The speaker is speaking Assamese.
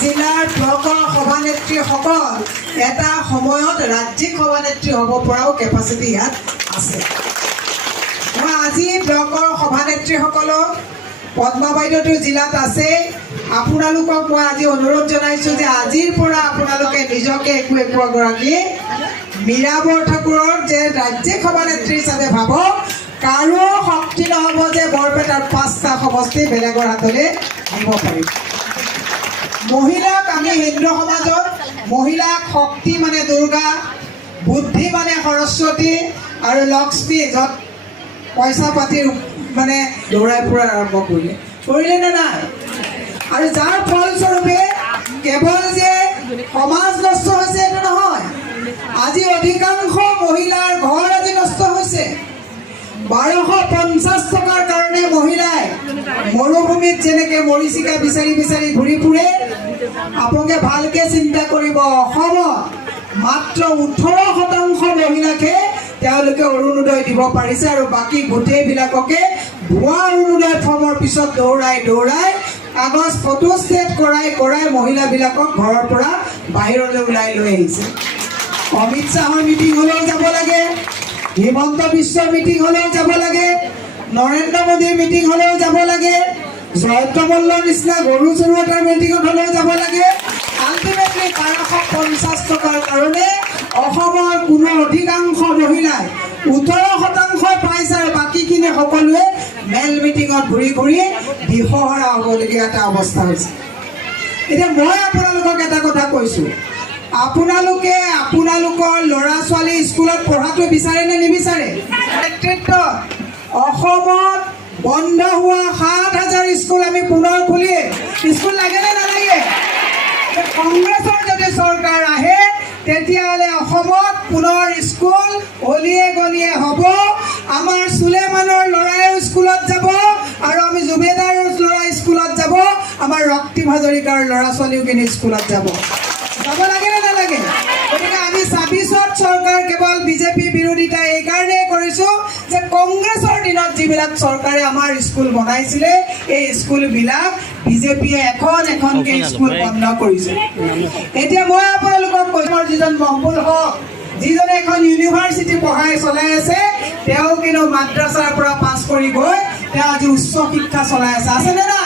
জিলাৰ ব্লকৰ সভানেত্ৰীসকল এটা সময়ত ৰাজ্যিক সভানেত্ৰী হ'ব পৰাও কেপাচিটি ইয়াত আছে। মই আজি ব্লকৰ সভানেত্ৰীসকলক পদ্মা বাইদেউটো জিলাত আছে, আপোনালোকক মই আজি অনুৰোধ জনাইছোঁ যে আজিৰ পৰা আপোনালোকে নিজকে একো একোগৰাকী মীৰা বৰঠাকুৰৰ যে ৰাজ্যিক সভানেত্ৰী হিচাপে ভাবক। কাৰো শক্তি নহ'ব যে বৰপেটাৰ 5টা সমষ্টি বেলেগৰ হাতলৈ দিব পাৰিম। মহিলাক আমি হিন্দু সমাজত মহিলাক শক্তি মানে দুৰ্গা, বুদ্ধি মানে সৰস্বতী আৰু লক্ষ্মী, য'ত পইচা পাতিৰ মানে দৌৰাই ফুৰা আৰম্ভ কৰিলে নে নাই? আৰু যাৰ ফলস্বৰূপে কেৱল যে সমাজ নষ্ট হৈছে এইটো নহয়, আজি অধিকাংশ মহিলাৰ ঘৰ আজি নষ্ট হৈছে। 1250 টকাৰ কাৰণে মহিলাই মৰুভূমিত যেনেকৈ মৰিচিকা বিচাৰি বিচাৰি ঘূৰি ফুৰে, আপোনালোকে ভালকৈ চিন্তা কৰিব। অসমত মাত্ৰ 18% মহিলাকে তেওঁলোকে অৰুণোদয় দিব পাৰিছে, আৰু বাকী গোটেইবিলাককে ভুৱা অৰুণোদয় ফৰ্মৰ পিছত দৌৰাই কাগজ ফটো ষ্টেট কৰাই মহিলাবিলাকক ঘৰৰ পৰা বাহিৰলৈ ওলাই লৈ আহিছে। অমিত শ্বাহৰ মিটিং হ'লেও যাব লাগে, হিমন্ত বিশ্বৰ মিটিং হ'লেও যাব লাগে, নৰেন্দ্ৰ মোদীৰ মিটিং হ'লেও যাব লাগে, জয়ন্ত মল্লৰ নিচিনা গৰু চৰুৱাটাৰ মিটিঙত হ'লেও যাব লাগে। আল্টিমেটলি 1250 টকাৰ কাৰণে অসমৰ কোনো অধিকাংশ মহিলাই 18% পাইছে, আৰু বাকীখিনি সকলোৱে মেল মিটিঙত ঘূৰি দিশহৰা হ'বলগীয়া এটা অৱস্থা হৈছে। এতিয়া মই আপোনালোকক এটা কথা কৈছোঁ, আপোনালোকে আপোনালোকৰ ল'ৰা ছোৱালী স্কুলত পঢ়াটো বিচাৰে নে নিবিচাৰে? নেতৃত্বত অসমত বন্ধ হোৱা 7,000 স্কুল আমি পুনৰ খুলিম। স্কুল লাগে নে নালাগে? কংগ্ৰেছৰ যদি চৰকাৰ আহে তেতিয়াহ'লে অসমত পুনৰ স্কুল অলিয়ে গলিয়ে হ'ব। আমাৰ চুলেমানৰ ল'ৰাইও স্কুলত যাব, আৰু আমি জুবেদাৰৰ ল'ৰা স্কুলত যাব, আমাৰ ৰক্তিম হাজৰিকাৰ ল'ৰা ছোৱালীও কিন্তু স্কুলত যাব লাগে নে নালাগে? গতিকে আমি 26ত চৰকাৰ কেৱল বিজেপি বিৰোধিতা এইকাৰণেই কৰিছোঁ যে কংগ্ৰেছৰ দিনত যিবিলাক চৰকাৰে আমাৰ স্কুল বনাইছিলে, এই স্কুলবিলাক বিজেপিয়ে এখনকৈ স্কুল বন্ধ কৰিছে। এতিয়া মই আপোনালোকক কৈছোঁ, যিজন মকবুল হক, যিজনে এখন ইউনিভাৰ্চিটি চলাই আছে, তেওঁ কিন্তু মাদ্ৰাছাৰ পৰা পাছ কৰি গৈ তেওঁ আজি উচ্চ শিক্ষা চলাই আছে নে নাই?